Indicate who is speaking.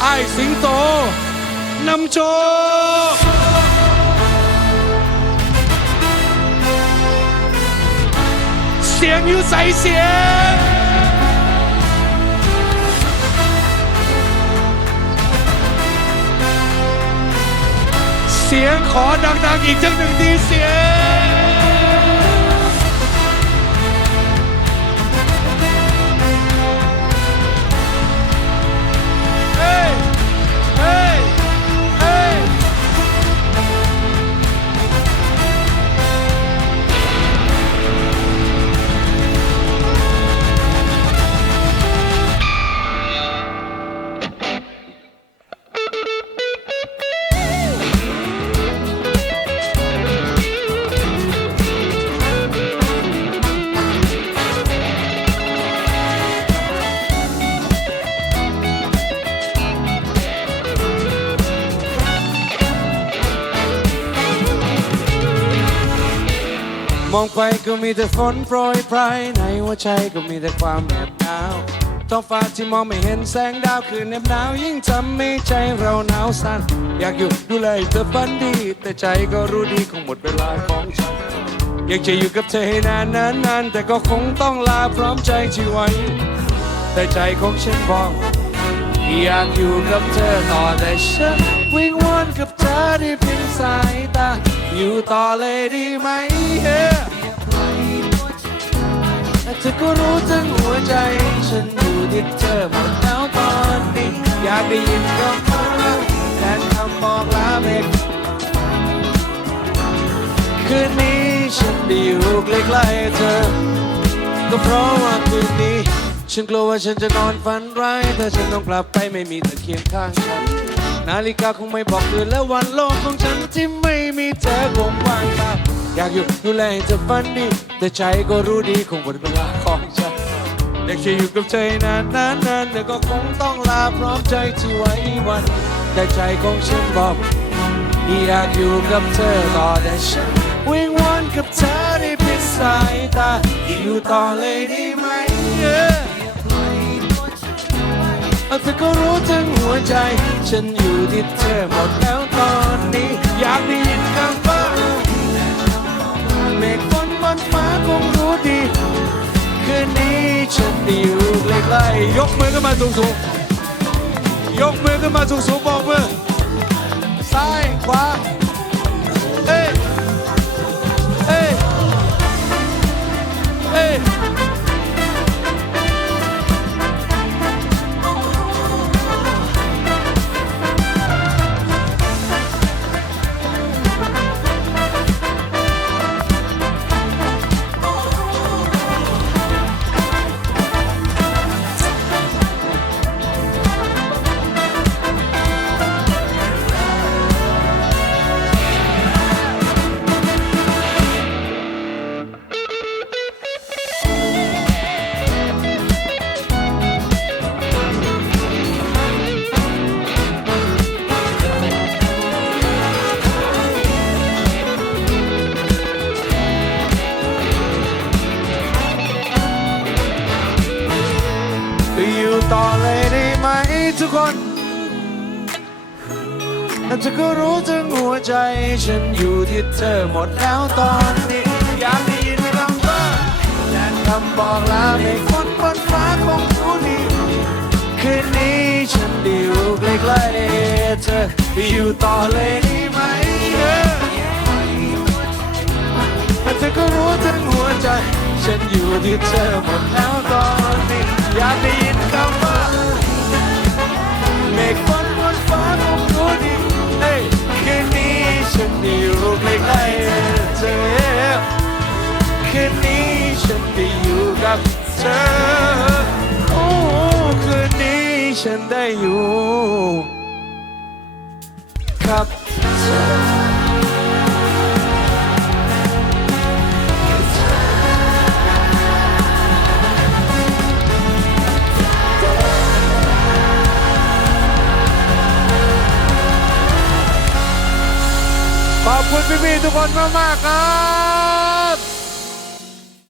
Speaker 1: ไอ้ายสิงโตนำโชคเสียงอยู่ใส่เสียง เสียงขอดังๆอีกจังหนึ่งทีเสียง มองไปก็มีแต่ฝนโปรยปลายในหัวใจก็มีแต่ความเหน็บหนาวท้องฟ้าที่มองไม่เห็นแสงดาวคือเหน็บหนาวยิ่งทำให้ใจเราหนาวสั่นอยากอยู่ดูแลเธอฝันดี แต่ใจก็รู้ดีคงหมดเวลาของฉัน อยากจะอยู่กับเธอให้นานนานนานแต่ก็คงต้องลาพร้อมใจที่ไว้ แต่ใจของฉันบอกอยากอยู่กับเธอต่อแต่ฉันวิงวอนกับเธอได้เพียงสาย อยู่ต่อเลยดีไหม yeah แต่เธอก็รู้ทั้งหัวใจ ฉันอยู่ที่เธอหมดแล้วตอนนี้ อยากได้ยินคำพูดแทนคำบอกลาเบกคืนนี้ฉันได้อยู่ใกล้ๆเธอ ก็เพราะว่าคืนนี้ ฉันกลัวว่าฉันจะนอนฝันร้าย ถ้าฉันต้องกลับไปไม่มีเธอเคียงข้างฉัน นาฬิกาคงไม่บอกคืนและวันโลกของฉันที่ไม่มีเธอคงว่างเปล่าอยากอยู่ดูแลให้เธอฝันดีแต่ใจก็รู้ดีคงหมดเวลาของฉันอยากจะอยู่กับเธอนานนานนานแต่ก็คงต้องลาพร้อมใจที่ไว้วัน แต่ใจของฉันบอกอยากอยู่กับเธอต่อแต่ฉันวิงวอนกับเธอได้พียงสายตาอยู่ต่อเลยได้ไหม เอาเธอก็รู้ทั้งหัวใจ ฉันอยู่ที่เธอหมดแล้วตอนนี้ อยากได้ยินคำว่าเมฆฝนบนฟ้าคงรู้ดี คืนนี้ฉันได้อยู่ใกล้ๆยกมือขึ้นมาสูงๆยกมือขึ้นมาสูงๆบอกมือ ต่อเลยได้ไหมทุกคนแต่เธอก็รู้ถึงหัวใจ ฉันอยู่ที่เธอหมดแล้วตอนนี้ อยากได้ยินคำว่าและคำบอกลาไม่คนบนฟ้าคงรู้ดีคืนนี้ฉันด้อยู่ใกล้ๆเธออยู่ต่อเลยได้ไหมแต่เธอก็รู้ทั้งหัวใจ ฉันอยู่ที่เธอหมดแล้วตอนนี้ อยากได้ยินคำว่าเมฆฝนบนฟ้าคงรู้ดีเฮ้ยคืนนี้ฉันได้อยู่ใกล้ๆเธอคืนนี้ฉันได้อยู่กับเธอโอ้คืนนี้ฉันได้อยู่กับ ขอบคุณพี่ๆทุกคนมากๆครับ